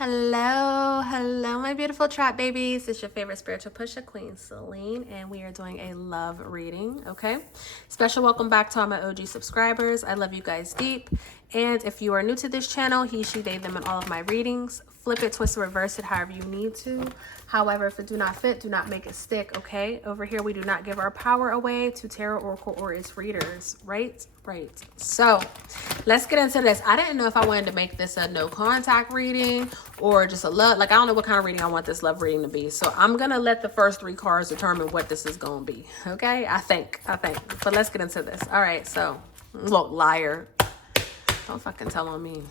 Hello, my beautiful trap babies. It's your favorite spiritual pusher, Queen Celine, and we are doing a love reading, okay? Special welcome back to all my OG subscribers. I love you guys deep. And if you are new to this channel, he, she, they, them in all of my readings. Flip it, twist it, reverse it, however you need to. However, if it do not fit, do not make it stick, okay? Over here, we do not give our power away to tarot, oracle, or its readers, right? Right. So let's get into this. I didn't know if I wanted to make this a no contact reading or just a love. Like, I don't know what kind of reading I want this love reading to be. So I'm going to let the first three cards determine what this is going to be. Okay. I think. But let's get into this. All right. So look, liar. Don't fucking tell on me.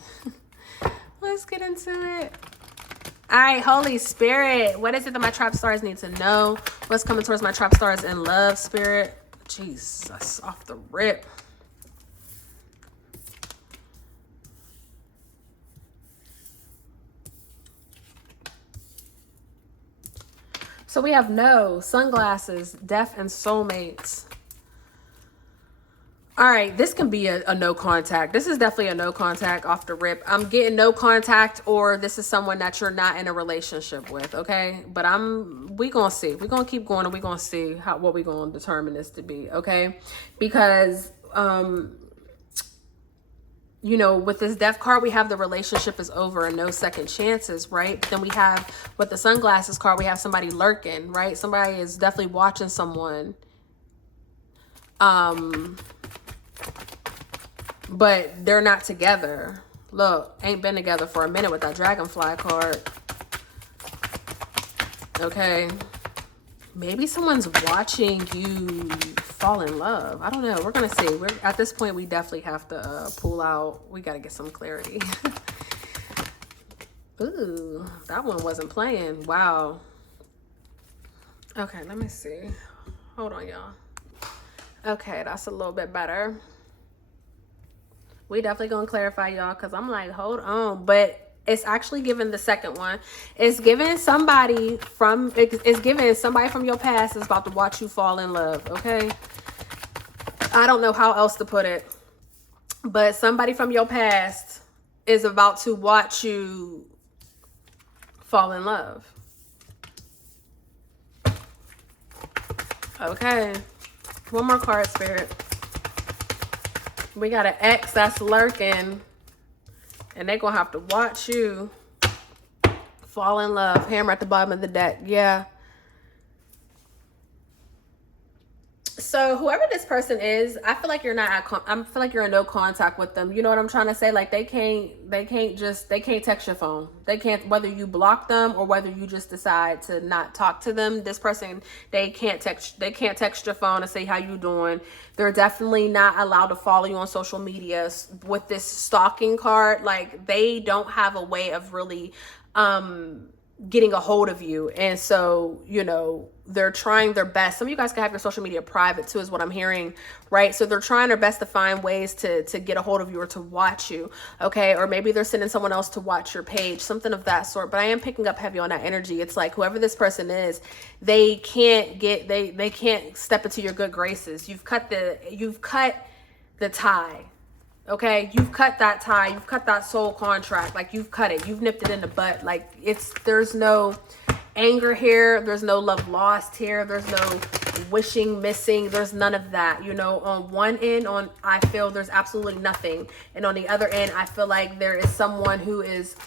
Let's get into it. All right, Holy Spirit, what is it that my trap stars need to know? What's coming towards my trap stars in love, Spirit? Jesus, off the rip. So we have no, sunglasses, death, and soulmates. All right, this can be a no contact. This is definitely a no contact off the rip. I'm getting no contact, or this is someone that you're not in a relationship with, okay? But we gonna see. We're gonna keep going, and we're gonna see what we're gonna determine this to be, okay? Because you know, with this death card, we have the relationship is over and no second chances, right? But then we have, with the sunglasses card, we have somebody lurking, right? Somebody is definitely watching someone. But they're not together. Look, ain't been together for a minute with that dragonfly card. Okay. Maybe someone's watching you fall in love. I don't know. We're going to see. At this point, we definitely have to pull out. We got to get some clarity. Ooh, that one wasn't playing. Wow. Okay, let me see. Hold on, y'all. Okay, that's a little bit better. We definitely gonna clarify, y'all, because I'm like, hold on. But it's actually giving the second one. It's giving somebody from your past is about to watch you fall in love, okay? I don't know how else to put it. But somebody from your past is about to watch you fall in love. Okay. One more card, Spirit. We got an ex that's lurking, and they're going to have to watch you fall in love. Hammer at the bottom of the deck. Yeah. So whoever this person is, I feel like you're not I feel like you're in no contact with them. You know what I'm trying to say? Like they can't text your phone. They can't, whether you block them or whether you just decide to not talk to them. This person, they can't text your phone and say how you doing. They're definitely not allowed to follow you on social media. With this stalking card, like they don't have a way of really getting a hold of you. And so, you know, they're trying their best. Some of you guys can have your social media private too, is what I'm hearing, right? So they're trying their best to find ways to get a hold of you or to watch you, okay? Or maybe they're sending someone else to watch your page, something of that sort. But I am picking up heavy on that energy. It's like whoever this person is, they can't step into your good graces. You've cut the tie. Okay, you've cut that tie, you've cut that soul contract, like you've cut it, you've nipped it in the butt. Like there's no anger here, there's no love lost here, there's no wishing missing, there's none of that. You know, on one end, I feel there's absolutely nothing, and on the other end, I feel like there is someone who is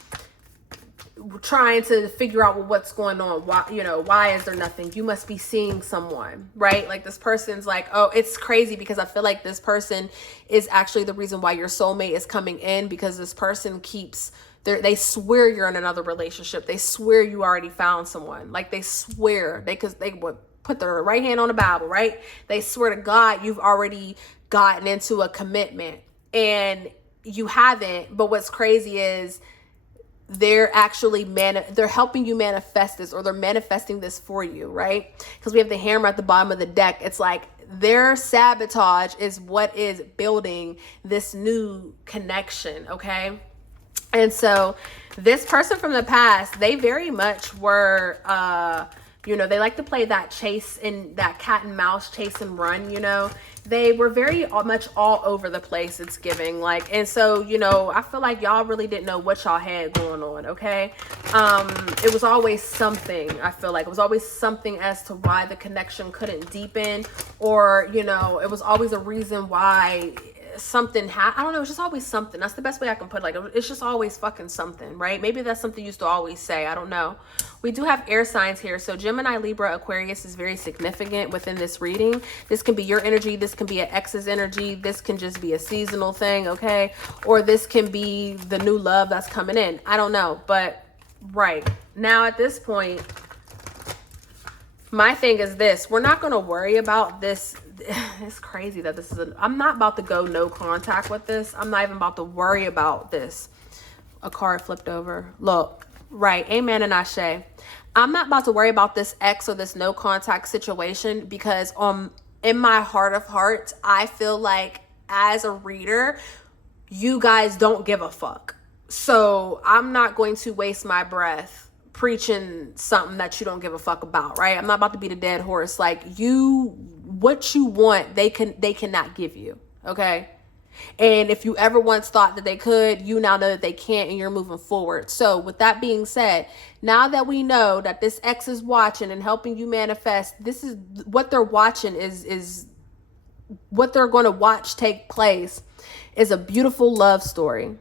trying to figure out what's going on. Why is there nothing? You must be seeing someone, right? Like this person's like, oh, it's crazy because I feel like this person is actually the reason why your soulmate is coming in, because this person they swear you're in another relationship. They swear you already found someone. Like they swear, because they would put their right hand on the Bible, right? They swear to God you've already gotten into a commitment and you haven't. But what's crazy is they're actually they're helping you manifest this, or they're manifesting this for you, right? Because we have the hammer at the bottom of the deck. It's like their sabotage is what is building this new connection, okay? And so this person from the past, they very much were you know, they like to play that chase and that cat and mouse chase and run, you know. they were very much all over the place, it's giving. Like, and so, you know, I feel like y'all really didn't know what y'all had going on, okay? It was always something. I feel like it was always something as to why the connection couldn't deepen, or, you know, it was always a reason why something I don't know, it's just always something. That's the best way I can put it. Like, it's just always fucking something, right? Maybe that's something you used to always say, I don't know. We do have air signs here, so Gemini, Libra, Aquarius is very significant within this reading. This can be your energy, this can be an ex's energy, this can just be a seasonal thing, okay? Or this can be the new love that's coming in, I don't know. But right now at this point, my thing is this: we're not going to worry about this. It's crazy that this is I'm not about to go no contact with this. I'm not even about to worry about this. A card flipped over. Look, right. Amen and ashe. I'm not about to worry about this ex or this no contact situation, because in my heart of hearts, I feel like as a reader, you guys don't give a fuck. So I'm not going to waste my breath preaching something that you don't give a fuck about, right? I'm not about to beat a dead horse. Like, what you want, they cannot give you, okay? And if you ever once thought that they could, you now know that they can't, and you're moving forward. So with that being said, now that we know that this ex is watching and helping you manifest, this is what they're watching, is what they're going to watch take place is a beautiful love story.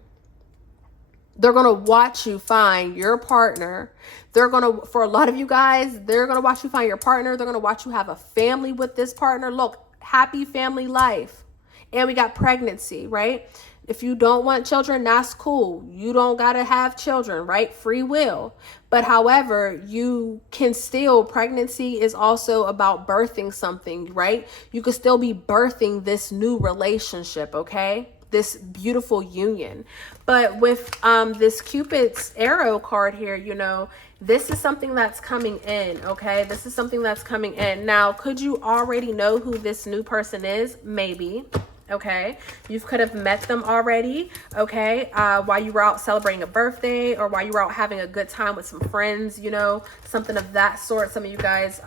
They're going to watch you find your partner. They're going to, for a lot of you guys, they're going to watch you find your partner. They're going to watch you have a family with this partner. Look, happy family life. And we got pregnancy, right? If you don't want children, that's cool. You don't got to have children, right? Free will. But however, you can still, pregnancy is also about birthing something, right? You could still be birthing this new relationship, okay? This beautiful union. But with this Cupid's arrow card here, you know, this is something that's coming in, okay? This is something that's coming in. Now, could you already know who this new person is? Maybe. Okay, you could have met them already, okay, while you were out celebrating a birthday, or while you were out having a good time with some friends, you know, something of that sort. Some of you guys,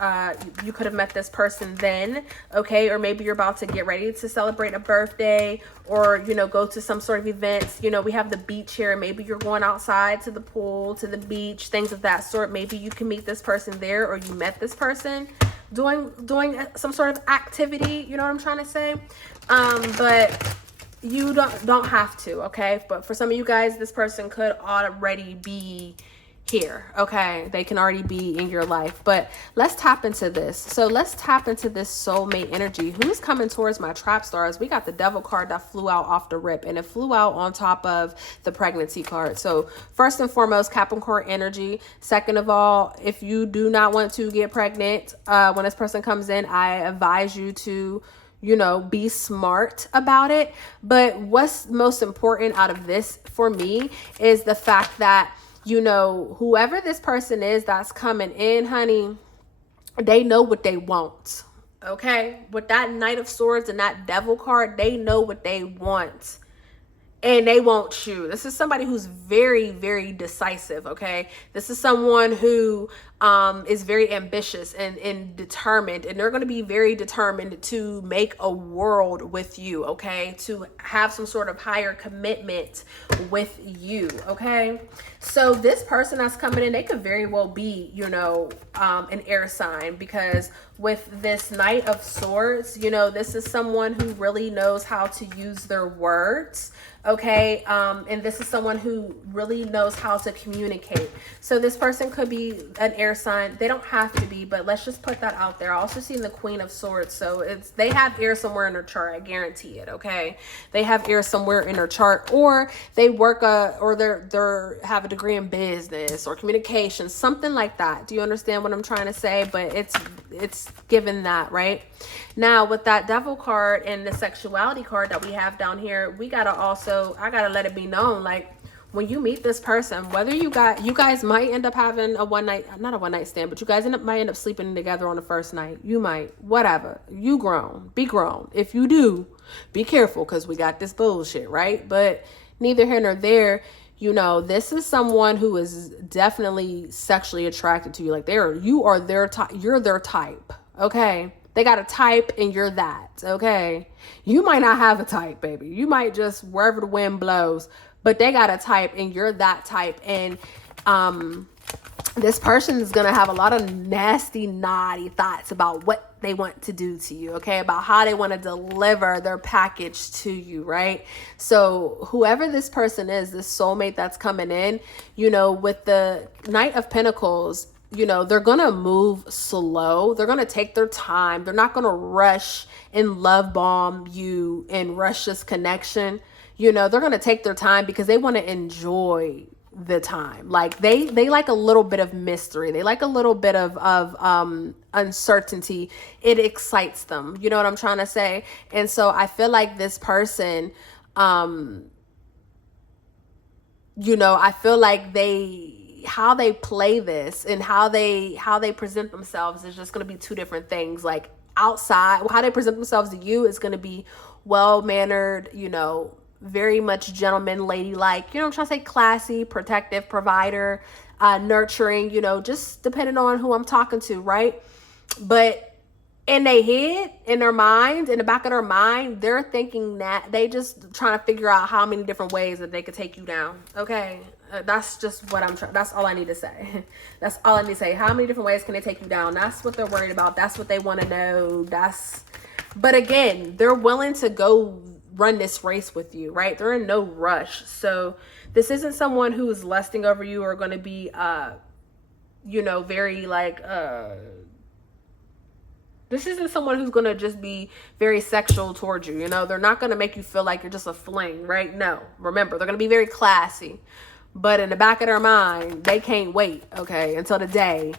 you could have met this person then, okay, or maybe you're about to get ready to celebrate a birthday, or, you know, go to some sort of events. You know, we have the beach here. Maybe you're going outside to the pool, to the beach, things of that sort. Maybe you can meet this person there, or you met this person doing some sort of activity, you know what I'm trying to say? But you don't have to, okay? But for some of you guys, this person could already be here, okay? They can already be in your life. But let's tap into this. So let's tap into this soulmate energy. Who's coming towards my trap stars? We got the devil card that flew out off the rip, and it flew out on top of the pregnancy card. So first and foremost, Capricorn energy. Second of all, if you do not want to get pregnant, when this person comes in, I advise you to, you know, be smart about it. But what's most important out of this for me is the fact that, you know, whoever this person is that's coming in, honey, they know what they want, okay? With that Knight of Swords and that Devil card, they know what they want. And they won't you. This is somebody who's very, very decisive, okay? This is someone who is very ambitious and determined. And they're going to be very determined to make a world with you, okay? To have some sort of higher commitment with you, okay? So this person that's coming in, they could very well be, you know, an air sign, because with this Knight of Swords, you know, this is someone who really knows how to use their words, okay? And this is someone who really knows how to communicate. So this person could be an air sign. They don't have to be, but let's just put that out there. I also see the Queen of Swords. So they have air somewhere in their chart. I guarantee it, okay? They have air somewhere in their chart, or they work or they're have a degree in business or communication, something like that. Do you understand what I'm trying to say? But it's given that, right? Now with that Devil card and the sexuality card that we have down here, I gotta let it be known, like, when you meet this person, whether you guys might end up having not a one night stand, but you guys might end up sleeping together on the first night. You might, whatever. You grown, be grown. If you do, be careful, because we got this bullshit, right? But neither here nor there. You know, this is someone who is definitely sexually attracted to you. Like you're their type, okay? They got a type and you're that, okay? You might not have a type, baby. You might just wherever the wind blows, but they got a type and you're that type. And this person is going to have a lot of nasty, naughty thoughts about what they want to do to you, okay? About how they want to deliver their package to you, right? So whoever this person is, this soulmate that's coming in, you know, with the Knight of Pentacles, you know, they're going to move slow. They're going to take their time. They're not going to rush and love bomb you and rush this connection. You know, they're going to take their time because they want to enjoy the time. Like they like a little bit of mystery. They like a little bit of uncertainty. It excites them. You know what I'm trying to say? And so I feel like this person, you know, I feel like how they play this and how they present themselves is just going to be two different things. Like outside, how they present themselves to you is going to be well-mannered, you know, very much gentleman, ladylike, you know, I'm trying to say classy, protective, provider, nurturing, you know, just depending on who I'm talking to, right? But in their head, in their mind, in the back of their mind, they're thinking that they just trying to figure out how many different ways that they could take you down, okay? That's just what I'm trying. That's all I need to say. That's all I need to say. How many different ways can they take you down? That's what they're worried about. That's what they want to know. But again, they're willing to go run this race with you, right? They're in no rush. So this isn't someone who is lusting over you or going to be, you know, very like, this isn't someone who's going to just be very sexual towards you. You know, they're not going to make you feel like you're just a fling, right? No, remember, they're going to be very classy, but in the back of their mind, they can't wait, okay, until the day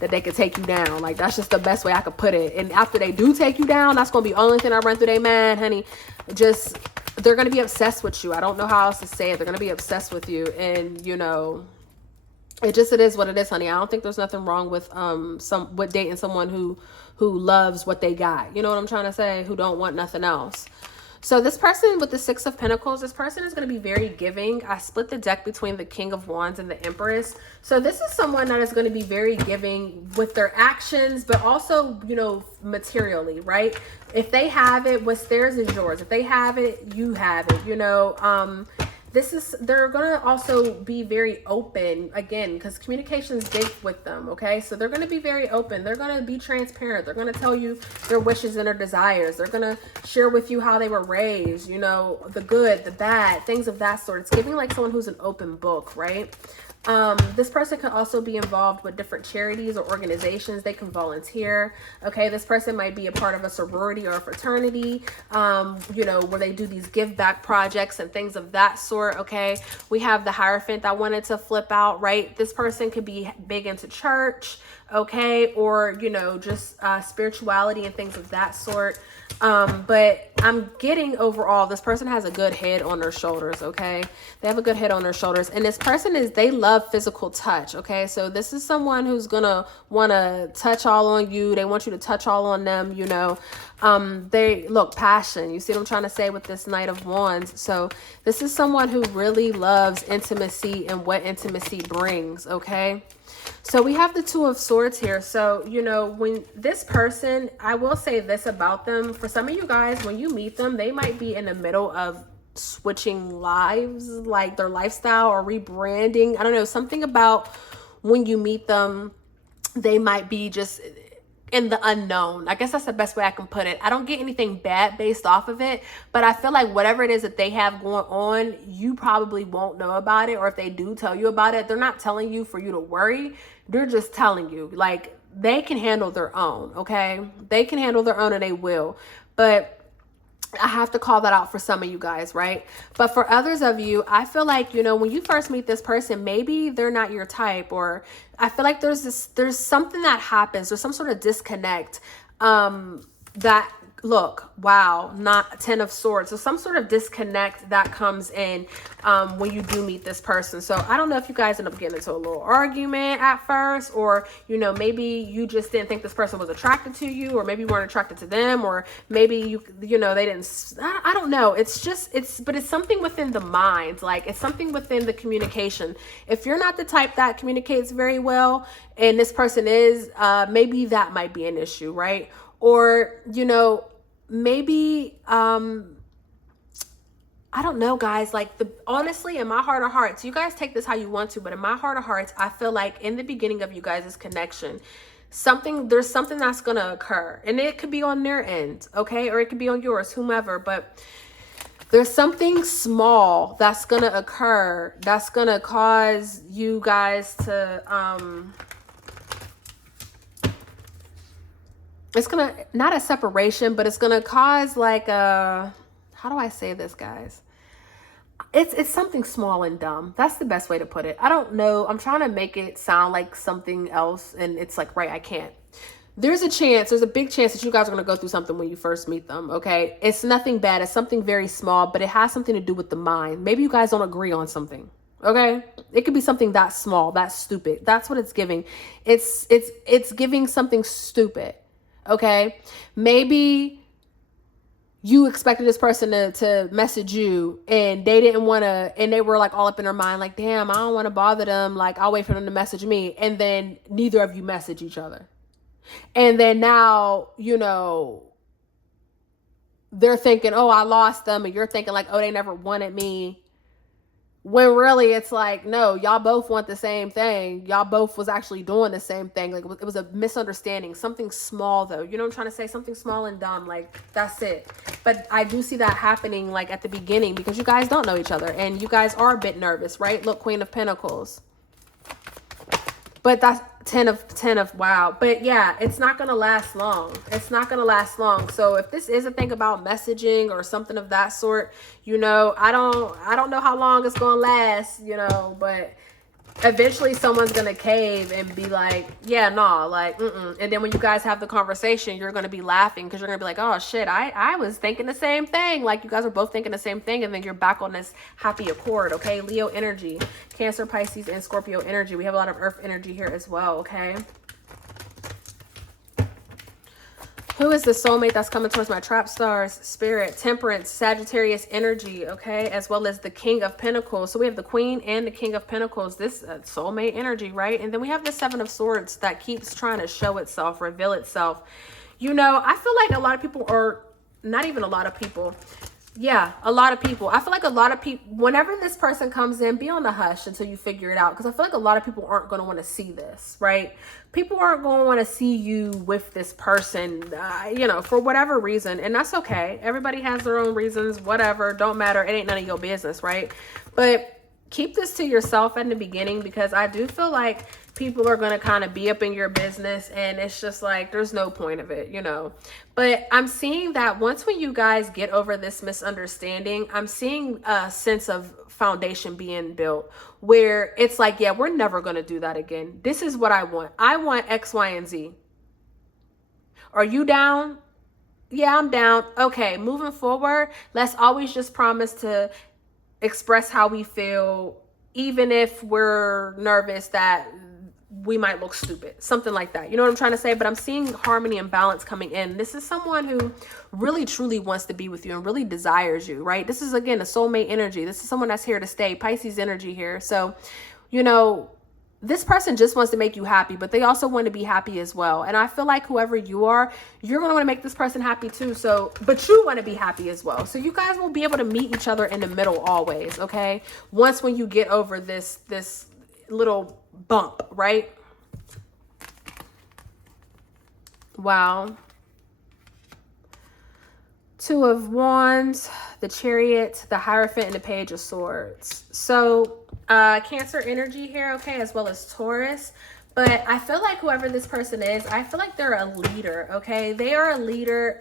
that they could take you down. Like, that's just the best way I could put it. And after they do take you down, that's going to be the only thing I run through their mind, honey. Just, they're going to be obsessed with you. I don't know how else to say it. They're going to be obsessed with you. And, you know, it is what it is, honey. I don't think there's nothing wrong with with dating someone who loves what they got. You know what I'm trying to say? Who don't want nothing else. So this person with the Six of Pentacles, this person is going to be very giving. I split the deck between the King of Wands and the Empress. So this is someone that is going to be very giving with their actions, but also, you know, materially, right? If they have it, what's theirs is yours. If they have it, you have it, you know. They're going to also be very open, again, because communication is big with them, okay? So they're going to be very open. They're going to be transparent. They're going to tell you their wishes and their desires. They're going to share with you how they were raised, you know, the good, the bad, things of that sort. It's giving like someone who's an open book, right? This person can also be involved with different charities or organizations. They can volunteer. Okay. This person might be a part of a sorority or a fraternity, you know, where they do these give back projects and things of that sort. Okay. We have the Hierophant I wanted to flip out, right? This person could be big into church. Okay. Or, you know, just, spirituality and things of that sort. But I'm getting overall, this person has a good head on their shoulders. Okay. They have a good head on their shoulders. And this person they love physical touch. Okay. So this is someone who's going to want to touch all on you. They want you to touch all on them, you know. They look passion. You see what I'm trying to say with this Knight of Wands. So this is someone who really loves intimacy and what intimacy brings. Okay. So we have the Two of Swords here. So, you know, when this person, I will say this about them. For some of you guys, when you meet them, they might be in the middle of switching lives, like their lifestyle or rebranding. I don't know, something about when you meet them, they might be just in the unknown. I guess that's the best way I can put it. I don't get anything bad based off of it, but I feel like whatever it is that they have going on, you probably won't know about it. Or if they do tell you about it, they're not telling you for you to worry. They're just telling you like they can handle their own. Okay. They can handle their own and they will, but I have to call that out for some of you guys, right? But for others of you, I feel like, you know, when you first meet this person, maybe they're not your type, or I feel like there's something that happens. There's some sort of disconnect, that look, wow, not 10 of Swords. So some sort of disconnect that comes in when you do meet this person. So I don't know if you guys end up getting into a little argument at first, or, you know, maybe you just didn't think this person was attracted to you, or maybe you weren't attracted to them, or maybe you know, they didn't, I don't know. It's just, but it's something within the mind. Like it's something within the communication. If you're not the type that communicates very well and this person is, maybe that might be an issue, right? Or, you know, maybe, I don't know, guys, like honestly, in my heart of hearts, you guys take this how you want to, but in my heart of hearts, I feel like in the beginning of you guys' connection, there's something that's going to occur, and it could be on their end. Okay. Or it could be on yours, whomever, but there's something small that's going to occur that's going to cause you guys to, it's going to, not a separation, but it's going to cause like a, how do I say this, guys? It's something small and dumb. That's the best way to put it. I don't know. I'm trying to make it sound like something else, and it's like, right, I can't. There's a big chance that you guys are going to go through something when you first meet them, okay? It's nothing bad. It's something very small, but it has something to do with the mind. Maybe you guys don't agree on something, okay? It could be something that small, that stupid. That's what it's giving. It's giving something stupid, okay? Maybe you expected this person to message you, and they didn't want to, and they were like all up in their mind, like, damn, I don't want to bother them. Like, I'll wait for them to message me. And then neither of you message each other. And then now, you know, they're thinking, oh, I lost them. And you're thinking like, oh, they never wanted me. When really it's like, no, y'all both want the same thing. Y'all both was actually doing the same thing. Like it was a misunderstanding. Something small though. You know what I'm trying to say? Something small and dumb. Like that's it. But I do see that happening like at the beginning because you guys don't know each other. And you guys are a bit nervous, right? Look, Queen of Pentacles. But that's 10 of wow. But yeah, it's not going to last long. It's not going to last long. So if this is a thing about messaging or something of that sort, you know, I don't know how long it's going to last, you know, but eventually someone's going to cave and be like, yeah, nah, like, And then when you guys have the conversation, you're going to be laughing because you're going to be like, oh shit, I was thinking the same thing. Like you guys are both thinking the same thing. And then you're back on this happy accord. Okay. Leo energy, Cancer, Pisces, and Scorpio energy. We have a lot of earth energy here as well. Okay. Who is the soulmate that's coming towards my trap stars? Spirit, Temperance, Sagittarius energy, okay? As well as the King of Pentacles. So we have the Queen and the King of Pentacles. This soulmate energy, right? And then we have the Seven of Swords that keeps trying to show itself, reveal itself. You know, I feel like a lot of people are, not even a lot of people. Yeah, a lot of people. I feel like a lot of people, whenever this person comes in, be on the hush until you figure it out. Because I feel like a lot of people aren't going to want to see this, right? People aren't going to want to see you with this person, you know, for whatever reason. And that's okay. Everybody has their own reasons, whatever. Don't matter. It ain't none of your business, right? But keep this to yourself in the beginning because I do feel like people are going to kind of be up in your business and it's just like there's no point of it, you know. But I'm seeing that once when you guys get over this misunderstanding, I'm seeing a sense of foundation being built where it's like, yeah, we're never going to do that again. This is what I want. I want X, Y, and Z. Are you down? Yeah, I'm down. Okay, moving forward, let's always just promise to express how we feel, even if we're nervous that we might look stupid, something like that. You know what I'm trying to say? But I'm seeing harmony and balance coming in. This is someone who really truly wants to be with you and really desires you, right? This is, again, a soulmate energy. This is someone that's here to stay. Pisces energy here. So, you know, this person just wants to make you happy, but they also want to be happy as well. And I feel like whoever you are, you're going to want to make this person happy too. So, but you want to be happy as well. So you guys will be able to meet each other in the middle always. Okay. Once when you get over this little bump, right? Wow. Two of Wands, the Chariot, the Hierophant, and the Page of Swords. So Cancer energy here, okay, as well as Taurus. But I feel like whoever this person is, I feel like they're a leader, okay? They are a leader,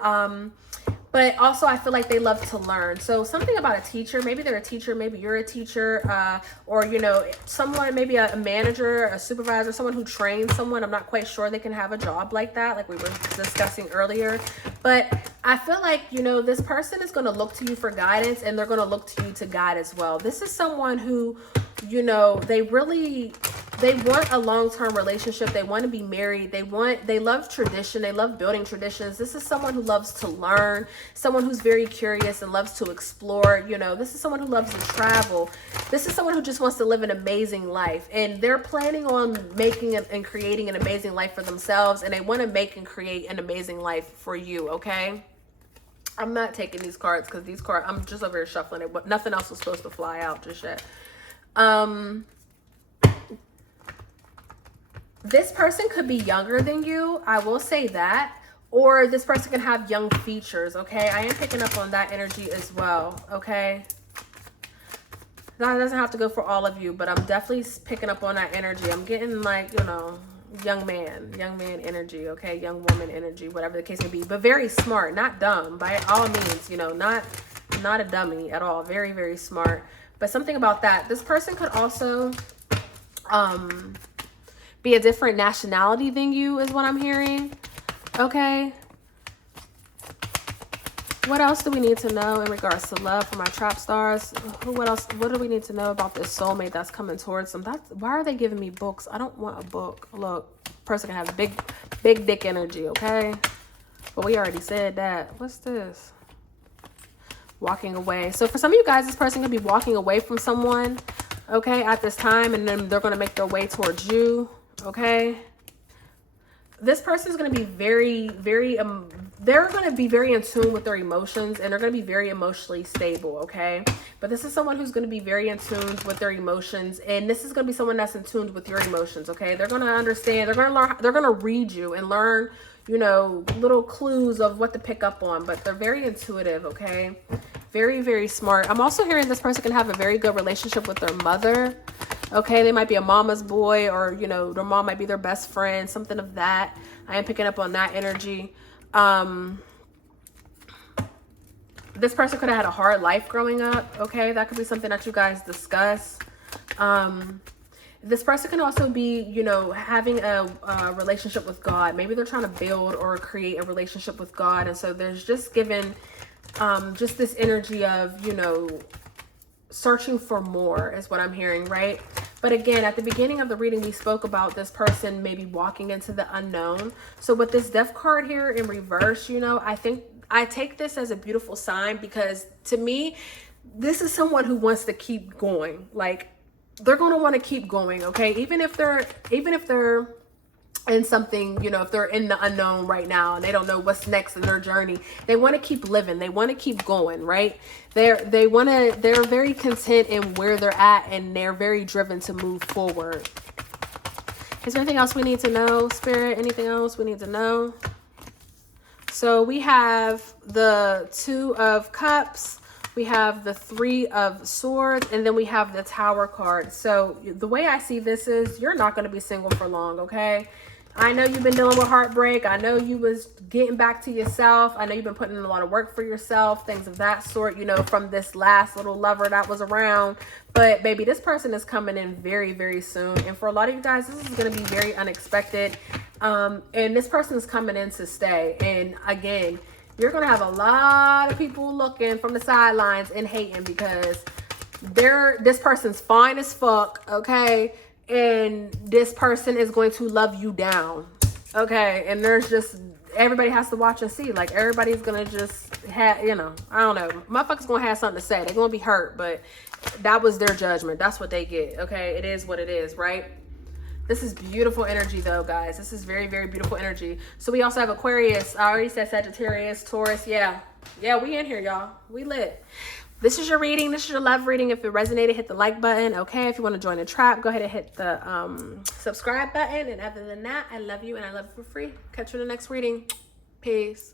but also I feel like they love to learn. So something about a teacher, maybe they're a teacher, maybe you're a teacher, or, you know, someone, maybe a manager, a supervisor, someone who trains someone. I'm not quite sure they can have a job like that, like we were discussing earlier. But I feel like, you know, this person is going to look to you for guidance and they're going to look to you to guide as well. This is someone who, you know, they really They want a long-term relationship. They want to be married. They love tradition. They love building traditions. This is someone who loves to learn, someone who's very curious and loves to explore. You know, this is someone who loves to travel. This is someone who just wants to live an amazing life. And they're planning on making and creating an amazing life for themselves. And they want to make and create an amazing life for you, okay? I'm not taking these cards because these cards, I'm just over here shuffling it, but nothing else was supposed to fly out just yet. This person could be younger than you. I will say that. Or this person can have young features, okay? I am picking up on that energy as well, okay? That doesn't have to go for all of you, but I'm definitely picking up on that energy. I'm getting like, you know, young man energy, okay? Young woman energy, whatever the case may be. But very smart, not dumb by all means, you know, not a dummy at all. Very, very smart. But something about that. This person could also be a different nationality than you is what I'm hearing. Okay. What else do we need to know in regards to love for my trap stars? What else? What do we need to know about this soulmate that's coming towards them? Why are they giving me books? I don't want a book. Look, person can have big dick energy, okay? But we already said that. What's this? Walking away. So for some of you guys, this person could be walking away from someone, okay, at this time, and then they're going to make their way towards you. Okay, this person is going to be they're going to be very in tune with their emotions, and they're going to be very emotionally stable. Okay, but this is someone who's going to be very in tune with their emotions, and this is going to be someone that's in tune with your emotions. Okay, they're going to understand, they're going to learn, they're going to read you and learn, you know, little clues of what to pick up on, but they're very intuitive. Okay, very, very smart. I'm also hearing this person can have a very good relationship with their mother. Okay, they might be a mama's boy, or, you know, their mom might be their best friend, something of that. I am picking up on that energy. This person could have had a hard life growing up. Okay, that could be something that you guys discuss. This person can also be, you know, having a relationship with God. Maybe they're trying to build or create a relationship with God. And so there's just given just this energy of, you know, searching for more is what I'm hearing, right? But again, at the beginning of the reading, we spoke about this person maybe walking into the unknown. So with this death card here in reverse, you know, I take this as a beautiful sign, because to me, this is someone who wants to keep going. Like, they're going to want to keep going, okay? Even if they're in something, you know, if they're in the unknown right now and they don't know what's next in their journey, they want to keep living. They want to keep going, right? They're very content in where they're at, and they're very driven to move forward. Is there anything else we need to know, Spirit? Anything else we need to know? So we have the Two of Cups, we have the Three of Swords, and then we have the Tower card. So the way I see this is, you're not going to be single for long, okay? I know you've been dealing with heartbreak. I know you was getting back to yourself. I know you've been putting in a lot of work for yourself, things of that sort, you know, from this last little lover that was around. But baby, this person is coming in very, very soon. And for a lot of you guys, this is going to be very unexpected. And this person is coming in to stay. And again, you're going to have a lot of people looking from the sidelines and hating, because this person's fine as fuck, okay? And this person is going to love you down, okay? And there's just, everybody has to watch and see. Like, everybody's gonna just have, you know, I don't know, motherfuckers gonna have something to say. They're gonna be hurt, but that was their judgment. That's what they get, okay? It is what it is, right? This is beautiful energy though, guys. This is very, very beautiful energy. So we also have Aquarius. I already said Sagittarius, Taurus. Yeah, we in here, y'all. We lit. This is your reading. This is your love reading. If it resonated, hit the like button. Okay, if you want to join the trap, go ahead and hit the subscribe button. And other than that, I love you, and I love you for free. Catch you in the next reading. Peace.